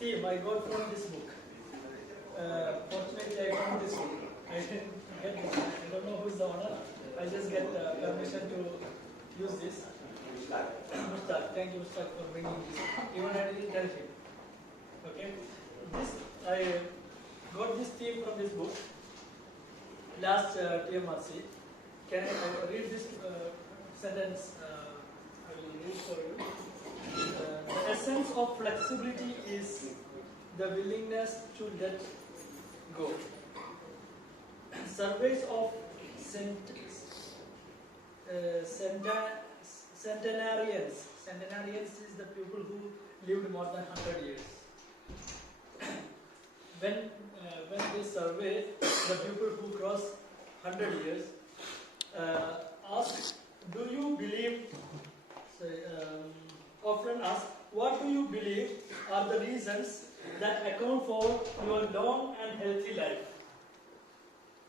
theme I got from this book. Fortunately, I found this book. I didn't get this. I don't know who's the owner. I just get permission to use this. Mustaq, thank you, Mustaq, for bringing this. Even I didn't tell him. Okay, this I got this theme from this book. Last TMRC. Can I read this sentence? I will read for you. The essence of flexibility is the willingness to let go. Surveys of centenarians is the people who lived more than 100 years. When they survey the people who cross 100 years, ask, do you believe, often ask, what do you believe are the reasons that account for your long and healthy life?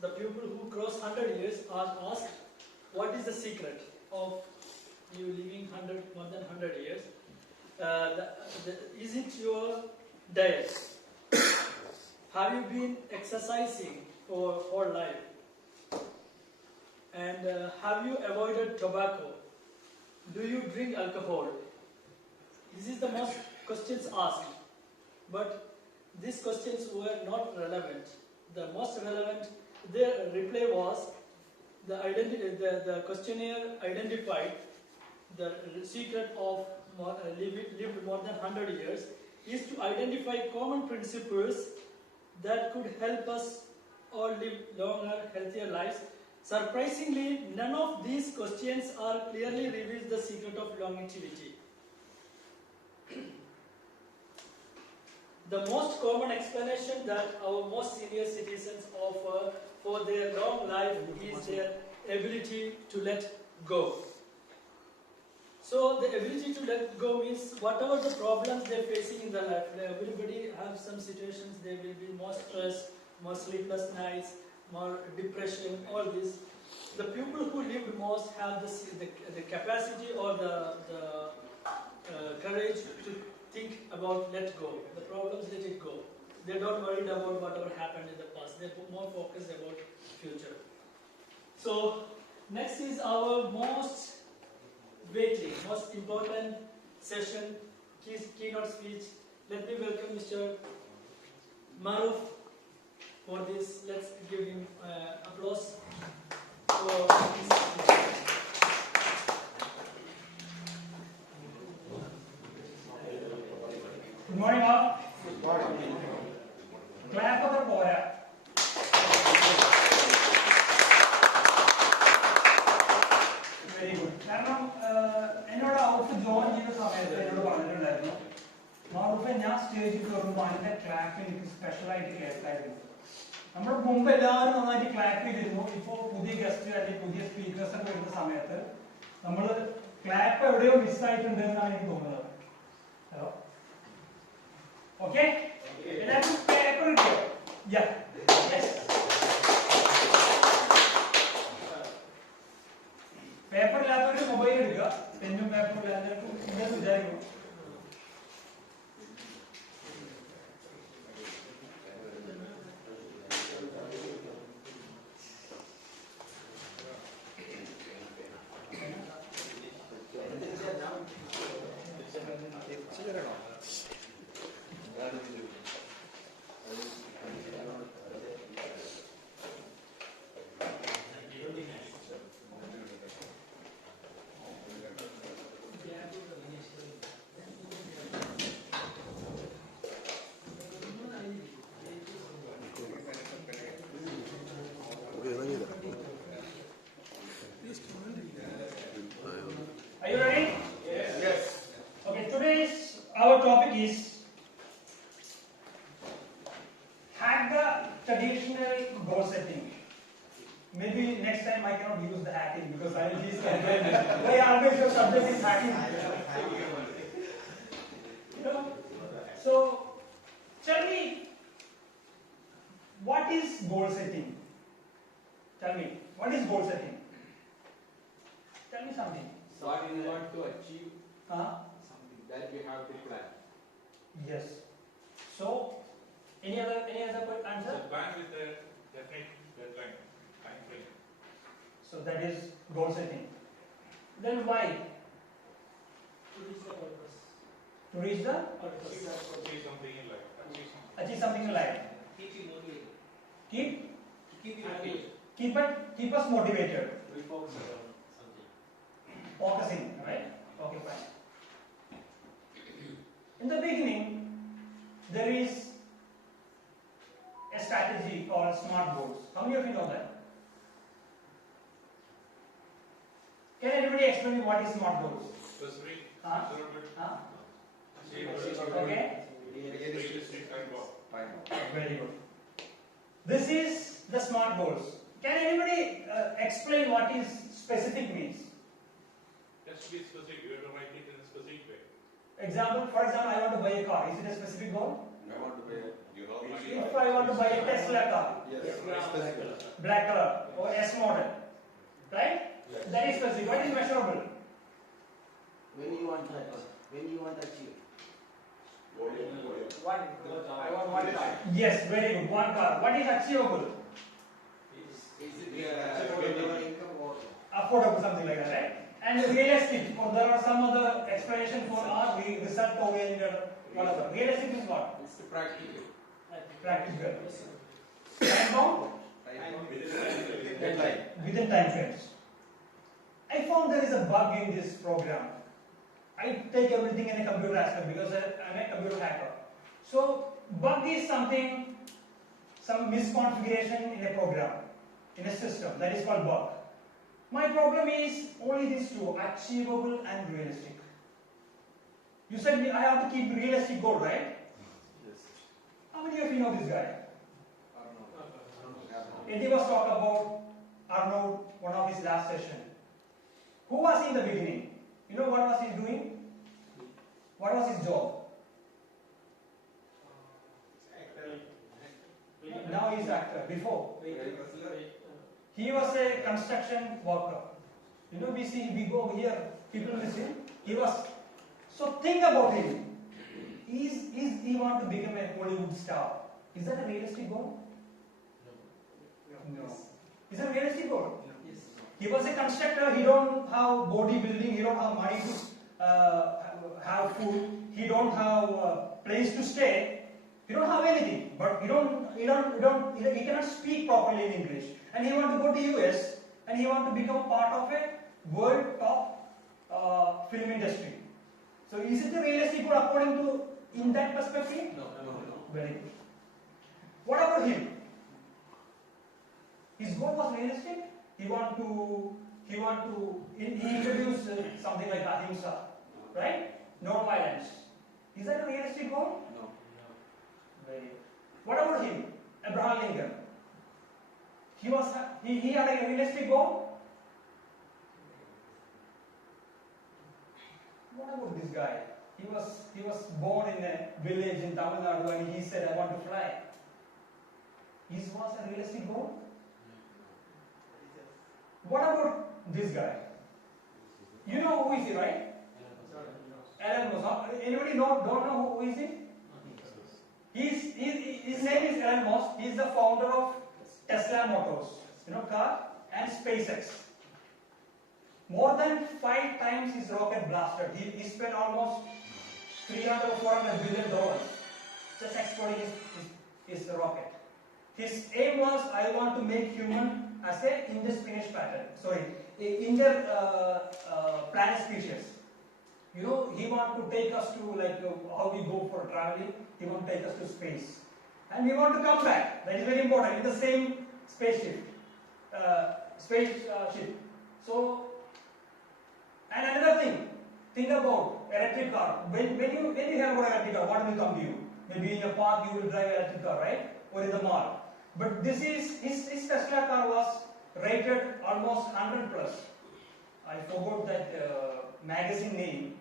The people who cross 100 years are asked, what is the secret of you living more than 100 years? Is it your diet? Have you been exercising for whole life? And have you avoided tobacco? Do you drink alcohol? This is the most questions asked. But these questions were not relevant. The most relevant, their reply was, the questionnaire identified the secret of lived more than 100 years is to identify common principles that could help us all live longer, healthier lives. Surprisingly, none of these questions are clearly reveals the secret of longevity. The most common explanation that our most senior citizens offer for their long life is their ability to let go. So the ability to let go means whatever the problems they're facing in their life, everybody have some situations, there will be more stress, more sleepless nights, more depression, all this. The people who lived most have the capacity or the courage to think about let go. The problems, let it go. They're not worried about whatever happened in the past. They're more focused about future. So next is our most weighty, most important session, keynote speech. Let me welcome Mr. Maruf for this. Let's give him applause for his speech. Good morning all. Good morning. Clap for the boy. Very good. കാരണം എന്നോട് out join ചെയ്ത സമയത്ത് എന്നോട് പറഞ്ഞിട്ടുണ്ടായിരുന്നു മാറുഫ് ഞാൻ സ്റ്റേജിൽ കയറുമ്പോൾ അതിന്റെ ക്ലാപ്പ് എനിക്ക് സ്പെഷ്യലായിട്ട് കേൾക്കായിരുന്നു. നമ്മുടെ മുമ്പ് എല്ലാവരും നന്നായിട്ട് ക്ലാപ്പ് ചെയ്തിരുന്നു. ഇപ്പോൾ പുതിയ ഗസ്റ്റ് അല്ലെങ്കിൽ പുതിയ സ്പീക്കേഴ്സ് ഒക്കെ വരുന്ന സമയത്ത് നമ്മൾ ക്ലാപ്പ് എവിടെയോ മിസ്സായിട്ടുണ്ട് എന്നാണ് എനിക്ക് തോന്നുന്നത്. ഹലോ, ഓക്കെ, എല്ലാവർക്കും പേപ്പർ കിട്ടിയോ? പേപ്പർ ഇല്ലാത്തവര് മൊബൈൽ എടുക്കുക, പെന്നും പേപ്പറും ഇല്ലാത്തവർക്ക് ഇല്ലെന്ന് വിചാരിക്കും. Are you ready? Yes. Okay, today's our topic is hack the traditional goal setting. Maybe next time I cannot use the hacking because I will use why always your subject is hacking. You know? So tell me, what is goal setting? Tell me, what is goal setting? Tell me something. What you want to achieve, something that you have to plan. Yes. Any other answer? So plan with a definite deadline, time frame. So that is goal setting. Then why? To reach the purpose. To reach the Purpose. Achieve something in life. achieve something in life. Keep you motivated. Keep Keep you motivated. keep us motivated. We focus on something. Focusing, right? Okay, fine. In the beginning, there is a strategy called SMART goals. How many of you know that? Can anybody explain me what is SMART goals? Specific, Huh? measurable, Huh? achievable, Okay. realistic, time bound. Very good. This is the SMART goals. Can anybody explain what is specific means? Just to be specific, you have to write it in a specific way. Example, for example, I want to buy a car. Is it a specific goal? I want to pay. You know, If I want to buy a Tesla car, yes, black color or S model, right? Yes. That is specific. What is measurable? When you want that, when you want to achieve. Volume. I want one car. Yes, very good. One car. What is achievable? Is it your income or? Affordable, something like that, right? And realistic. Or there are some other explanation for R, result oriented, whatever. Realistic is what? It's the practical. Practical. Time bound? Deadline. Within time frames. I found there is a bug in this program. I take everything in a computer aspect because I'm a computer hacker. So bug is something, some misconfiguration in a program, in a system. That is called bug. My problem is only these two, achievable and realistic. You said I have to keep realistic goal, right? Yes. How many of you know this guy? Arnold. Eddie was talking about Arnold, one of his last session. Who was he in the beginning? You know what was he doing? What was his job? Now he's actor. Before, he was a construction worker. You know, we go over here, people listen. He was. So think about him. He want to become a Hollywood star? Is that a realistic goal? No. Is it a realistic goal? Yes. He was a constructor. He don't have bodybuilding. He don't have money to have food. He don't have place to stay. He don't have anything. But he cannot speak properly in English. And he want to go to US and he want to become part of a world top film industry. So is it a realistic goal according to in that perspective? No. Very good. What about him? His goal was realistic. He introduced something like ahimsa, right? No violence. Is that a realistic goal? No. Very good. What about him? Abraham Lincoln. He had a realistic goal. What about this guy? He was born in a village in Tamil Nadu and he said, I want to fly. His was a realistic goal? What about this guy? You know who is he, right? Elon Musk. Anybody don't know who is he? His name is Elon Musk. He is the founder of Tesla Motors, car, and SpaceX. More than 5 times his rocket blasted. He spent almost $300 or $400 billion just exploding his rocket. His aim was, I want to make human as a inter-planet species. He want to take us to how we go for traveling. He want to take us to space, and we want to come back. That is very important. In the same spaceship. So, and another thing. Think about electric car. When you hear about electric car, what will come to you? Maybe in a park you will drive electric car, right? Or in the mall. But this is his Tesla car was rated almost 100 plus. I forgot that magazine name.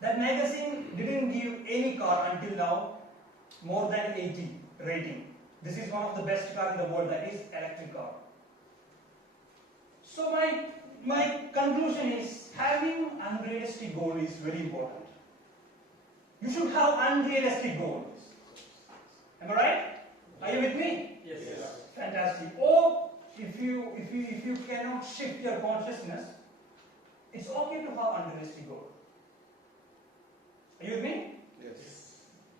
That magazine didn't give any car until now more than 80 rating. This is one of the best car in the world, that is electric car. So my conclusion is having unrealistic goal is very important. You should have unrealistic goals. Am I right? Are you with me? Yes. Fantastic. Or if you cannot shift your consciousness, it's okay to have unrealistic goal. Are you with me? Yes.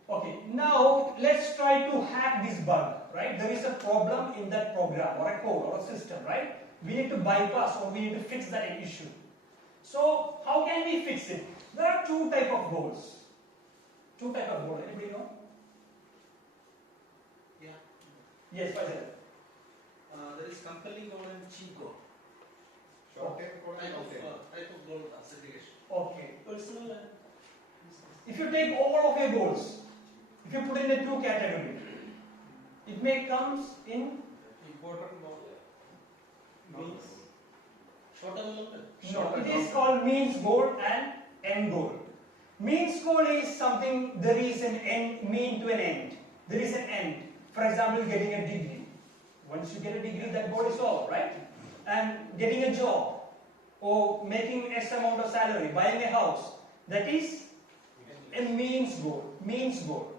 Okay, now let's try to hack this bug, right? There is a problem in that program or a code or a system, right? We need to bypass or we need to fix that issue. So, how can we fix it? There are two types of goals. Two types of goals. Anybody know? Yeah. Yes, Faisal. There is compelling goal and cheap goal. Okay. Type of goal segregation. Okay. Personal and If you take all of your goals, if you put in the two categories, it may comes in Important goal. Means short term goal. no, it is called means goal and end goal. Means goal is something there is an end, mean to an end. There is an end. For example, getting a degree. Once you get a degree, that goal is solved, right? And getting a job or making X amount of salary, buying a house, that is a means goal. Means goal.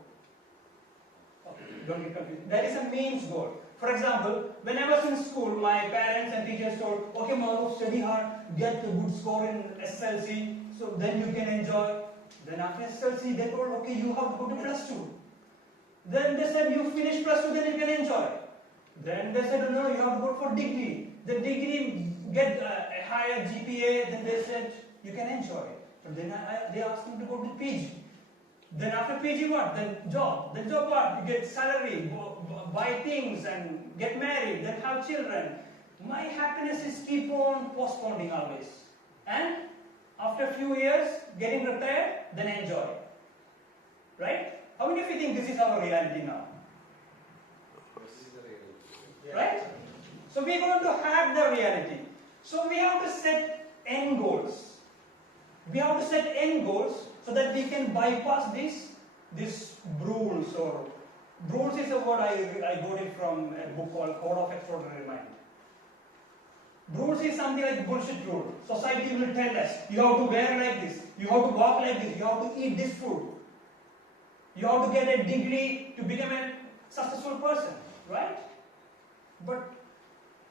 Okay, don't get confused. That is a means goal. For example, when I was in school, my parents and teachers told, okay, Maru, study hard, get a good score in SSLC, so then you can enjoy. Then after SSLC, they told, okay, you have to go to plus 2. Then they said, you finish plus 2, then you can enjoy. Then they said, no, you have to go for degree. The degree, get a higher GPA, then they said, you can enjoy. But then they asked me to go to PG. Then after PG what? Then job. Then job what? You get salary, buy things and get married, then have children. My happiness is keep on postponing always. And after a few years, getting retired, then enjoy. Right? How many of you think this is our reality now? Right? So we are going to have the reality. So we have to set end goals. We have to set end goals so that we can bypass this rules or rules is a word I got it from a book called Code of Extraordinary Mind. Rules is something like bullshit rule. Society will tell us you have to wear like this, you have to walk like this, you have to eat this food, you have to get a degree to become a successful person, right? But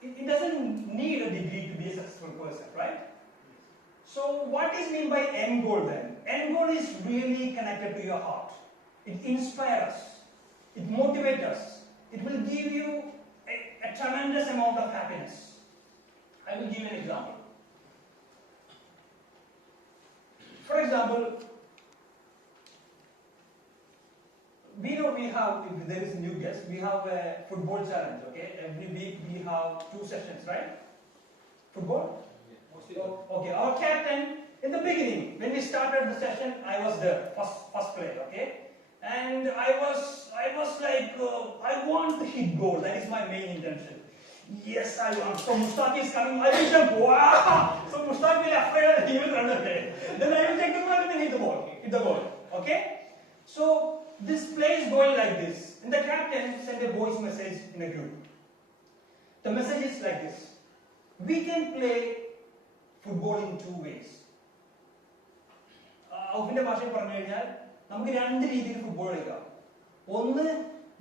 it doesn't need a degree to be a successful person, right? So what is meant by end goal then? End goal is really connected to your heart. It inspires us. It motivates us. It will give you a tremendous amount of happiness. I will give you an example. For example, we know we have, if there is a new guest, we have a football challenge, okay? Every week we have 2 sessions, right? Football? Okay, our captain, in the beginning, when we started the session, I was there, first player, okay? And I was like, I want to hit goal, that is my main intention. Yes, I want. So Mustaq is coming, I will jump, wow! So Mustaq will afraid that he will run away. Then I will take the ball and then hit the ball, okay? So this play is going like this. And the captain sent a voice message in a group. The message is like this. We can play football in 2 ways. ഔഫിന്റെ ഭാഷയിൽ പറഞ്ഞു കഴിഞ്ഞാൽ നമുക്ക് 2 രീതിയിൽ football കളിക്കാം. ഒന്ന്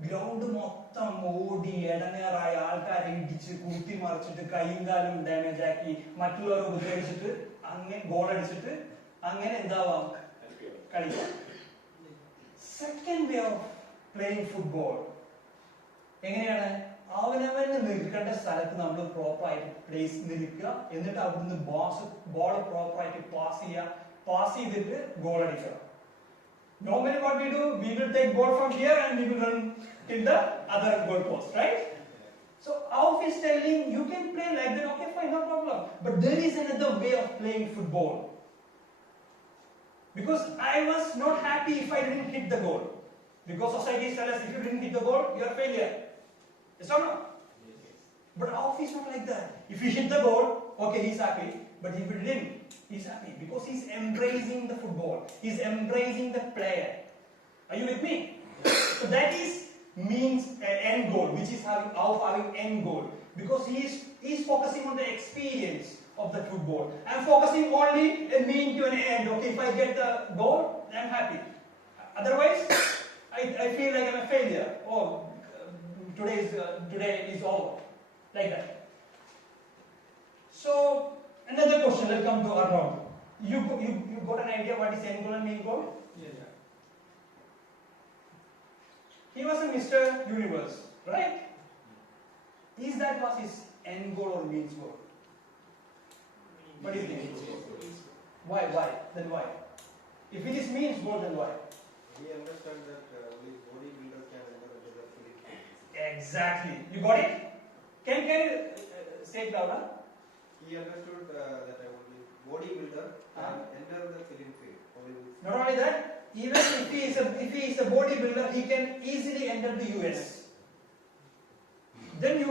ground മൊത്തം ഓടി ഇടനേറായ ആൾക്കാരെ ഇടിച്ച് കുത്തി മറിച്ചിട്ട് കൈയും കാലും ഡാമേജ് ആക്കി മറ്റുള്ളവരെ ഉപദ്രവിച്ചിട്ട് അങ്ങനെ ഗോൾ അടിച്ചിട്ട് അങ്ങനെ എന്താവാം കളിക്കാം. Second way of playing football എങ്ങനെയാണ്? അവനവന് നിൽക്കേണ്ട സ്ഥലത്ത് നമ്മൾ പ്രോപ്പറായിട്ട് പ്ലേസ് നിൽക്കുക, എന്നിട്ട് അവിടുന്ന് ബോൾ പ്രോപ്പറായിട്ട് പാസ് ചെയ്തിട്ട് ഗോൾ അടിക്കുക. Normally what we do, we will take ball from here and we will run till the other goal post, right? So Auf is telling you can play like that, okay fine, no problem. But there is another way of playing football. Because I was not happy if I didn't hit the goal. Because society tells us if you didn't hit the goal, you are a failure. Yes or no? Yes. But Auf is not like that. If you hit the goal, okay, he's happy. But if you didn't, he's happy because he's embracing the football. He's embracing the player. Are you with me? So that is means end goal, which is having end goal, because he's focusing on the experience of the football. I'm focusing only a mean to an end. Okay, if I get the goal, I'm happy. Otherwise, I I feel like I'm a failure. Oh, today is over, like that. So another question. Let's come to Arnold. You got an idea what is end goal and mean goal? Yeah. He was a Mr. Universe, right? Is that was his end goal or means goal? What do you think? Why? Then why? If it is means goal, then why? He understands that only bodybuilders can enter into the film. Exactly. You got it? Can you say it louder? He understood that only bodybuilder can enter the film field. Hollywood. Not only that, even if he is a bodybuilder, he can easily enter the US. Then he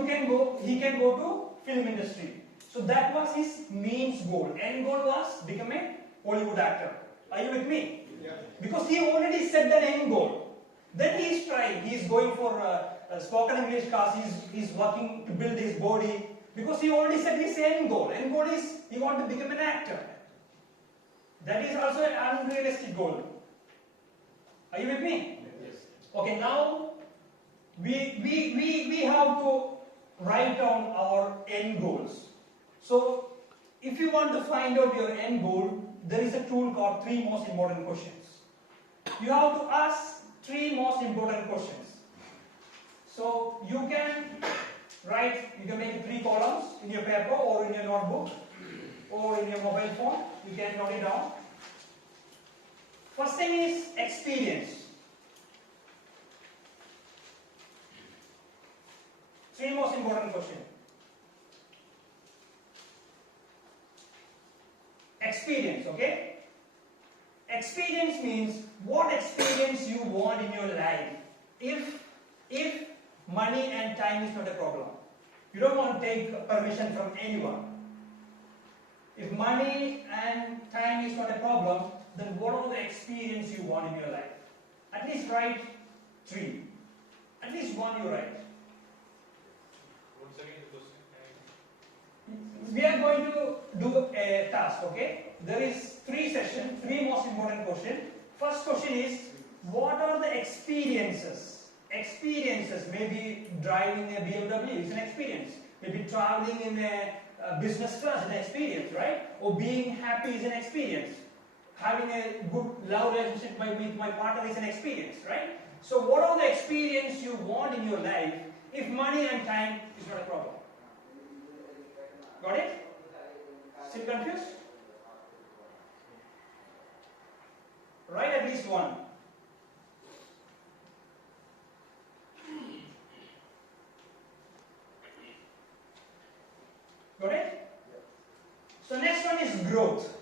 can go to film industry. So that was his means goal. End goal was become a Hollywood actor. Are you with me? Yeah. Because he already set the end goal. Then he is trying. He is going for a spoken English class. He is working to build his body. Because he already set his end goal. End goal is he want to become an actor. That is also an unrealistic goal. Are you with me? Yes. Okay, now we have to write down our end goals. So if you want to find out your end goal, there is a tool called 3 most important questions. You have to ask 3 most important questions. So you can make 3 columns in your paper or in your notebook or in your mobile phone. You can note it down. First thing is experience. 3 most important questions. Experience, okay? Experience means what experience you want in your life. If money and time is not a problem, you don't want to take permission from anyone. If money and time is not a problem, then what are the experience you want in your life? At least write 3. At least 1 you write. Once again, the question. We are going to do a task, okay? There is 3 sessions, 3 most important questions. First question is, what are the experiences? Experiences, maybe driving a BMW is an experience. Maybe traveling in a business class is an experience, right? Or being happy is an experience. Having a good love relationship with my partner is an experience, right? So what are the experience you want in your life if money and time is not a problem? Got it? Still confused? Write at least 1. Got it? So next one is growth.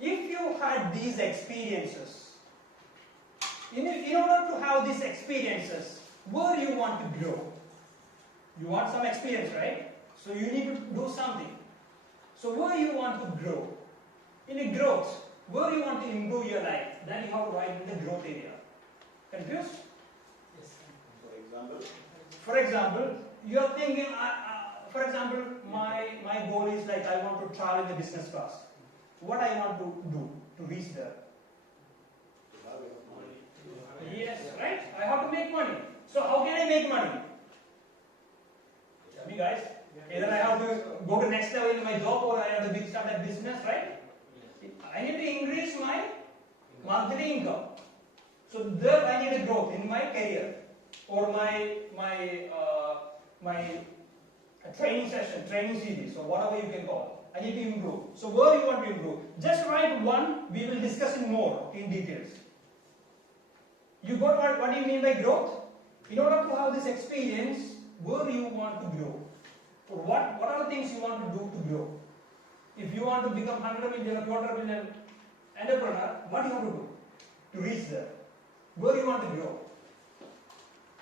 If you had these experiences, in order to have these experiences, where you want to grow? You want some experience, right? So you need to do something. So where you want to grow? In a growth, where you want to improve your life, then you have to write in the growth area. Confused? Yes. For example? For example, you are thinking, for example, my goal is like I want to travel in the business class. What I want to do to reach there? Yes, right? I have to make money. So how can I make money? Tell me guys. Either I have to go to next level in my job or I have to start a business, right? I need to increase my monthly income. So there I need a growth in my career or my training session, training series or whatever you can call. I need to improve. So where you want to improve? Just write 1. We will discuss in more in details. You got what do you mean by growth? In order to have this experience, where you want to grow? Or what are the things you want to do to grow? If you want to become 100 million or quarter million entrepreneur, what do you have to do to reach there? Where you want to grow?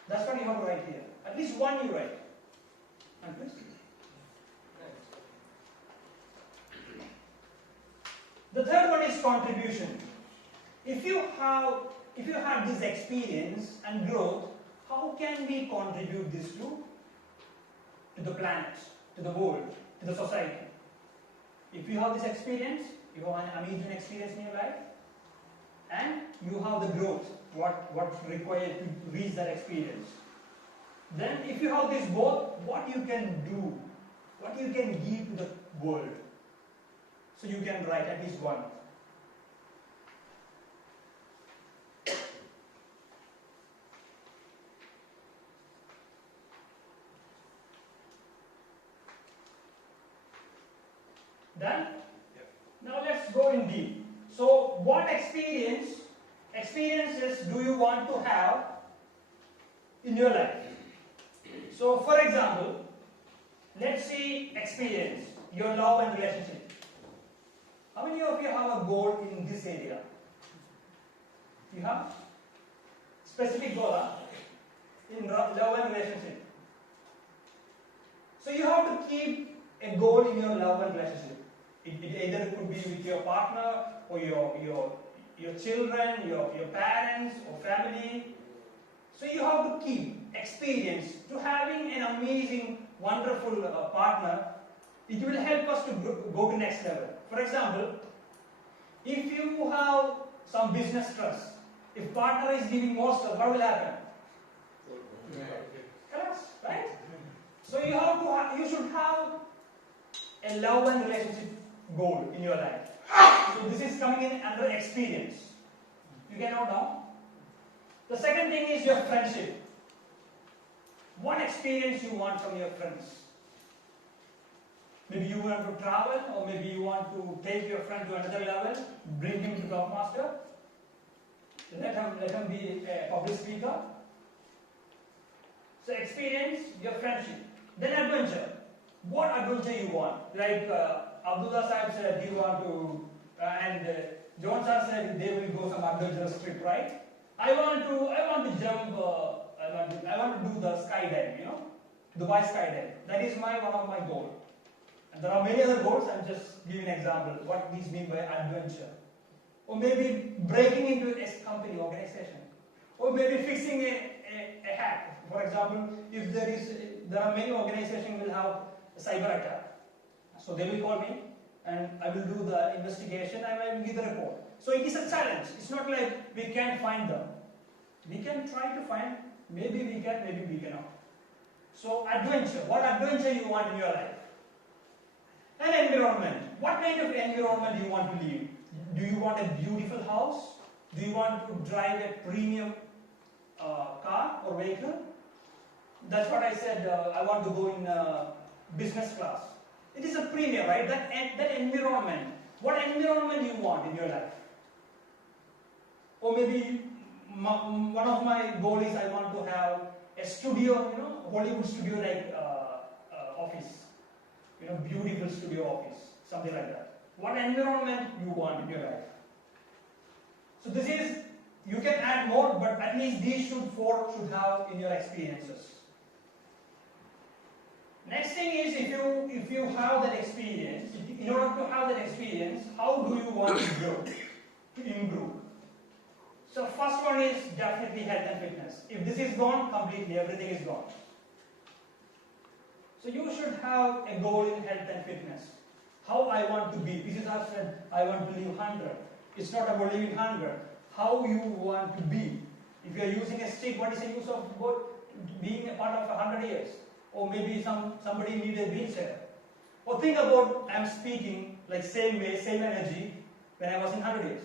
That's what you have to write here. At least 1 you write. And please. The third one is contribution. If you had this experience and growth, how can we contribute this to the planet, to the world, to the society? If you have this experience, you have an amazing experience in your life, and you have the growth, what's required to reach that experience. Then if you have this both, what you can do, what you can give to the world. So you can write at least one. Done? Now let's go in deep. So what experiences do you want to have in your life? So for example, let's see experience, your love and relationship. How many of you have a goal in this area? You have? Specific goal in love and relationship. So you have to keep a goal in your love and relationship. It either could be with your partner or your children, your parents or family. So you have to keep experience to having an amazing, wonderful partner. It will help us to go to next level. For example, if you have some business stress, if partner is giving more stuff, what will happen? Correct, right? So you should have a love and relationship goal in your life. So this is coming in under experience. You can note down. The second thing is your friendship. What experience you want from your friends? Maybe you want to travel, or maybe you want to take your friend to another level, bring him to top master. Let him be a public speaker. So experience your friendship. Then adventure. What adventure you want? Like Abdullah Sahib said, he want to, and John sir said they will go some adventurous trip, right? I want to jump. I want to do the skydive. Dubai skydive. That is one of my goals. And there are many other goals. I'm just giving an example. What these mean by adventure, or maybe breaking into a company organization, or maybe fixing a hack. For example, if there are many organizations will have a cyber attack. So they will call me and I will do the investigation and I will give the report. So it is a challenge. It's not like we can't find them. We can try to find, maybe we can, maybe we cannot. So adventure, what adventure you want in your life? And environment, what kind of environment do you want to live? Do you want a beautiful house? Do you want to drive a premium car or vehicle? That's what I said, I want to go in business class. It is a premium, right? That environment. What environment you want in your life? Or maybe one of my goals is I want to have a studio, Hollywood studio like office. Beautiful studio office, something like that. What environment you want in your life? So this is, you can add more, but at least these four should have in your experiences. Next thing is, if you have that experience, in order to have that experience, how do you want to grow, to improve? So first one is definitely health and fitness. If this is gone, completely everything is gone. So you should have a goal in health and fitness. How I want to be. This is I said, I want to live 100. It's not about living 100. How you want to be. If you are using a stick, what is the use of being a part of 100 years? Or maybe somebody needs a wheelchair. Or think about I'm speaking like same way, same energy when I was in 100 years.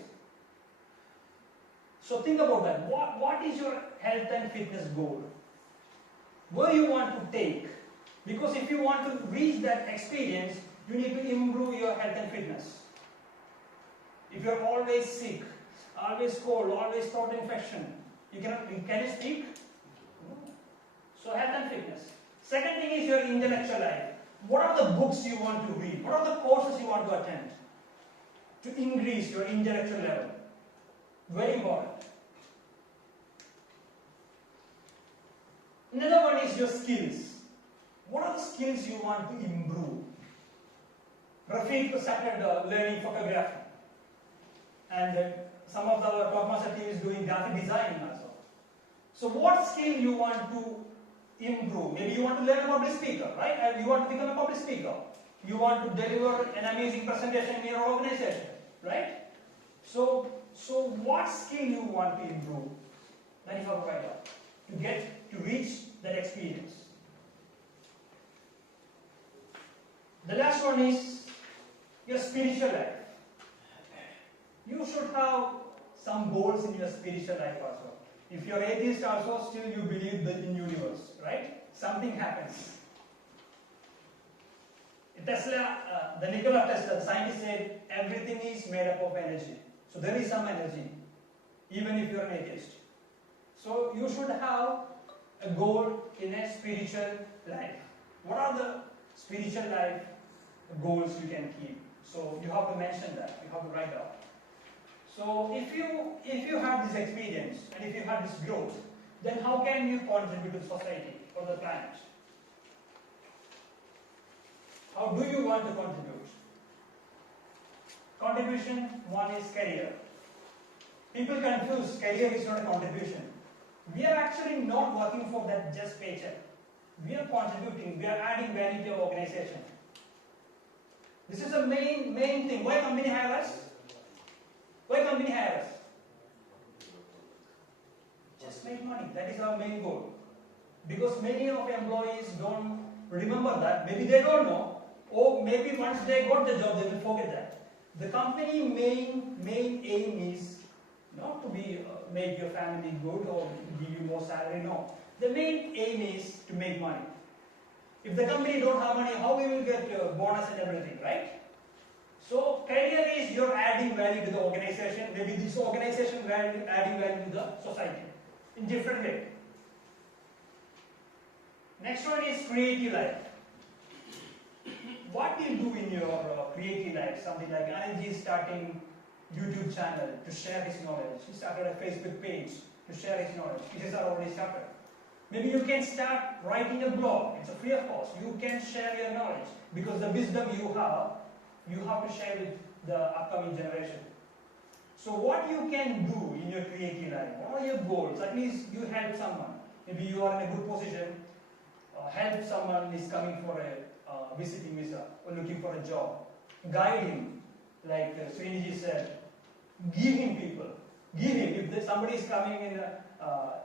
So think about that. What is your health and fitness goal? Where you want to take? Because if you want to reach that experience, you need to improve your health and fitness. If you're always sick, always cold, always throat infection, can you speak? No. So health and fitness. Second thing is your intellectual life. What are the books you want to read? What are the courses you want to attend to increase your intellectual level? Very important. Another one is your skills. What are the skills you want to improve? Rafiq started learning photography. And some of our top master team is doing graphic design also. So what skill you want to improve? Maybe you want to learn a public speaker, right? And you want to become a public speaker. You want to deliver an amazing presentation in your organization, right? So So what skill you want to improve? That is our right out. To reach that experience. The last one is your spiritual life. You should have some goals in your spiritual life also. If you're atheist also, still you believe that in universe, right? Something happens. Tesla, the Nikola Tesla, the scientist said everything is made up of energy. So there is some energy, even if you're an atheist. So you should have a goal in a spiritual life. What are the spiritual life goals you can keep? So you have to mention that. You have to write down. So if you have this experience and if you have this growth, then how can you contribute to society or the planet? How do you want to contribute? Contribution, one is career. People confuse career is not a contribution. We are actually not working for that just paycheck. We are contributing, we are adding value to our organization. This is the main thing. Why company hire us? Why company hire us? Just make money. That is our main goal. Because many of employees don't remember that. Maybe they don't know. Or maybe once they got the job, they will forget that. The company main aim is not to be make your family good or give you more salary. No. The main aim is to make money. If the company don't have money, how we will get bonus and everything, right? So career is you're adding value to the organization. Maybe this organization adding value to the society in different way. Next one is creative life. What do you do in your creative life? Something like Anand is starting YouTube channel to share his knowledge. He started a Facebook page to share his knowledge. It is already started. Maybe you can start writing a blog. It's a free of cost. You can share your knowledge because the wisdom you have to share with the upcoming generation. So what you can do in your creative life? What are your goals? At least you help someone. Maybe you are in a good position. Help someone is coming for a visiting visa or looking for a job. Guide him, like Sriniji said. Give him people. Give him. If somebody is coming in a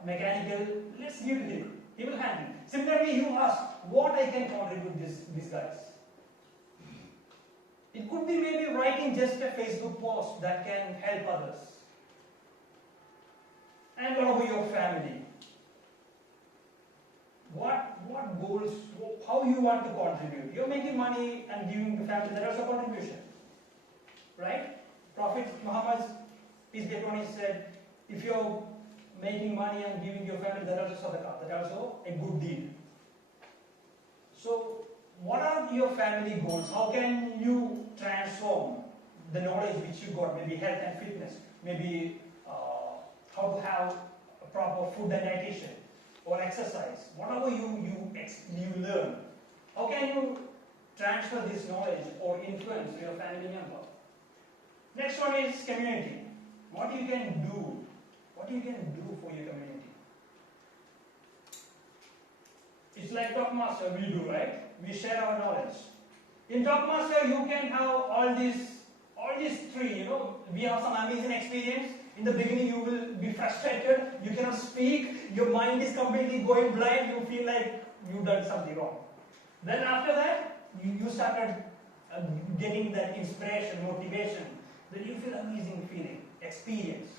mechanical, let's give him. He will handle. Similarly, you ask what I can contribute these guys. It could be maybe writing just a Facebook post that can help others. And what about your family? What goals, how you want to contribute? You're making money and giving to family, that is a contribution. Right? Prophet Muhammad, peace be upon him, said, if you're making money and giving your family, that is also sadaqah, that is also a good deed. So, what are your family goals? How can you transform the knowledge which you got, maybe health and fitness, maybe how to have a proper food and dietitian, or exercise, whatever you learn, how can you transfer this knowledge or influence your family member? Next one is community. What you can do? What you can do for your community? It's like Talkmaster, we do, right? We share our knowledge. In Talkmaster, you can have all these three, we have some amazing experience. In the beginning, you will be frustrated, you cannot speak, your mind is completely going blind, you feel like you've done something wrong. Then after that, you started getting that inspiration, motivation, then you feel amazing feeling, experience.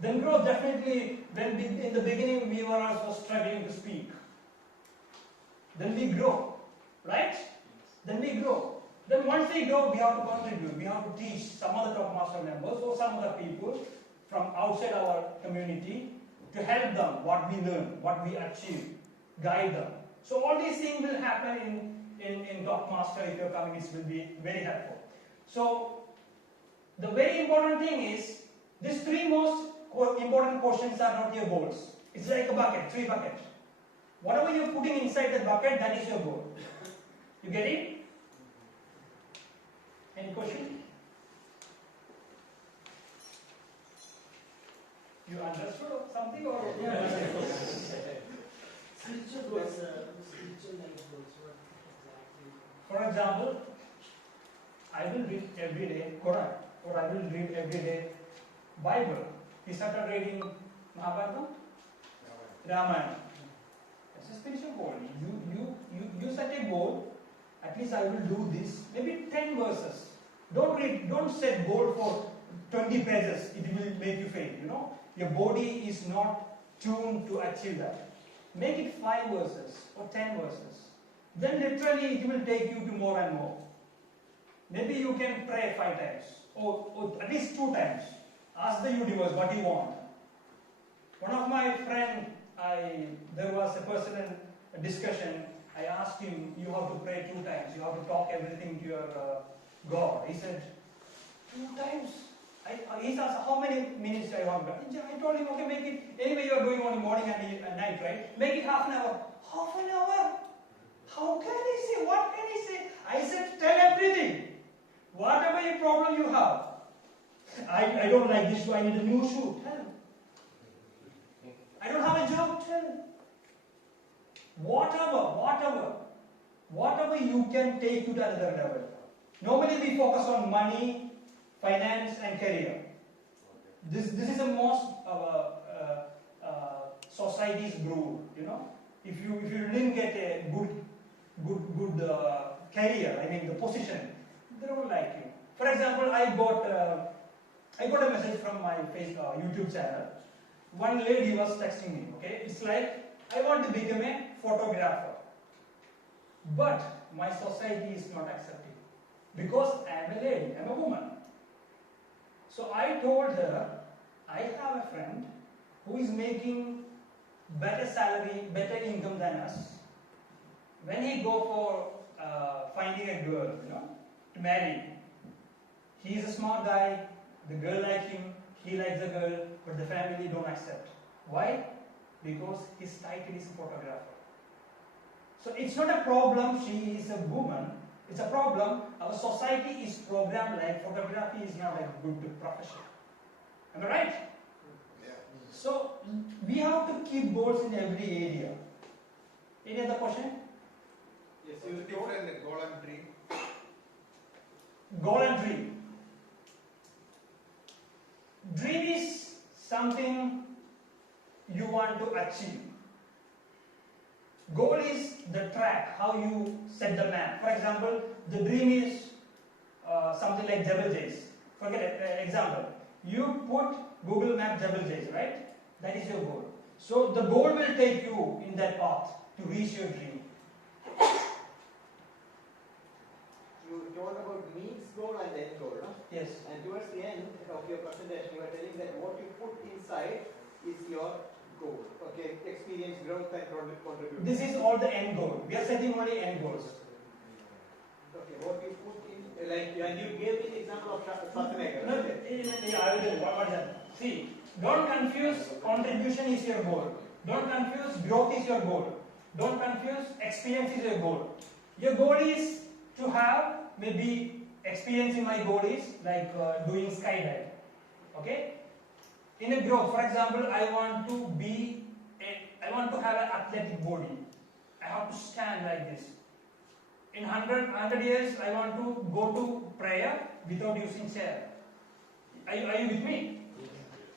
Then growth, definitely, when in the beginning we were also struggling to speak. Then we grow, right? Then we grow. Then once we grow, we have to contribute, we have to teach some other Talkmaster members or some other people from outside our community to help them, what we learn, what we achieve, guide them. So all these things will happen in Talkmaster. If you're coming, it will be very helpful. So the very important thing is, these three most important questions are not your goals. It's like a bucket, 3 buckets. Whatever you're putting inside the bucket, that is your goal. You get it? Any question? You understood something or? Yeah. Spiritual goals, spiritual life goals, what exactly? For example, I will read every day Quran, or I will read every day Bible. He started reading Mahabharata, Ramayana. It's a spiritual goal. You set a goal. At least I will do this. Maybe 10 verses. Don't set goal for 20 pages. It will make you fail. You know, your body is not tuned to achieve that. Make it 5 verses or 10 verses. Then literally it will take you to more and more. Maybe you can pray 5 times or at least 2 times. Ask the universe what you want. One of my friend, there was a personal discussion. I asked him, you have to pray 2 times. You have to talk everything to your God. He said, 2 times. He asked how many minutes I want. I told him, okay, make it. Anyway, you are doing on the morning and night, right? Make it half an hour. Half an hour? How can I say? What can I say? I said, tell everything. Whatever your problem you have. I don't like this shoe. I need a new shoe. Tell. I don't have a job. Tell. Whatever you can take you to another level. Normally we focus on money, finance and career. This is the most society's rule. You know, if you didn't get a good career, I mean the position, they don't like you. For example, I got a message from my YouTube channel. One lady was texting me. Okay, it's like I want to become a photographer, but my society is not accepting because I am a lady, I am a woman. So I told her, I have a friend who is making better salary, better income than us. When he go for finding a girl, you know, to marry, he is a smart guy, the girl likes him, he likes the girl, but the family don't accept. Why? Because his title is photographer. So it's not a problem she is a woman, it's a problem our society is programmed like photography is not a good profession. Am I right? Yeah. So we have to keep goals in every area. Any other question? Yes, you different goal and dream. Goal and dream. Dream is something you want to achieve. Goal is the track, how you set the map. For example, the dream is something like Jebel Jays. Forget an example. You put Google Map Jebel Jays, right? That is your goal. So the goal will take you in that path to reach your dream. You told about means goal and end goal, no? Yes. And towards the end of your presentation, you were telling that what you put inside is your goal. Okay, experience, growth, and contribution. This is all the end goal. We are setting only end goals. Okay, what you put in, like, and you gave me the example of Schwarzenegger. No, I will tell you. What was that? See, don't confuse contribution is your goal. Don't confuse growth is your goal. Don't confuse experience is your goal. Your goal is to have maybe experience in my goal is like doing skydive. Okay? In a growth, for example, I want to have an athletic body. I have to stand like this. In 100 years, I want to go to prayer without using chair. Are you with me?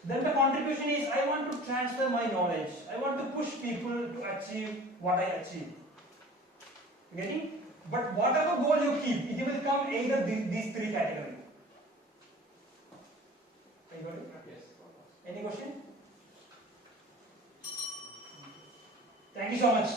Then the contribution is I want to transfer my knowledge. I want to push people to achieve what I achieve. Getting? But whatever goal you keep, it will come either these 3 categories. Are you got it? Yes. Any question? Thank you so much.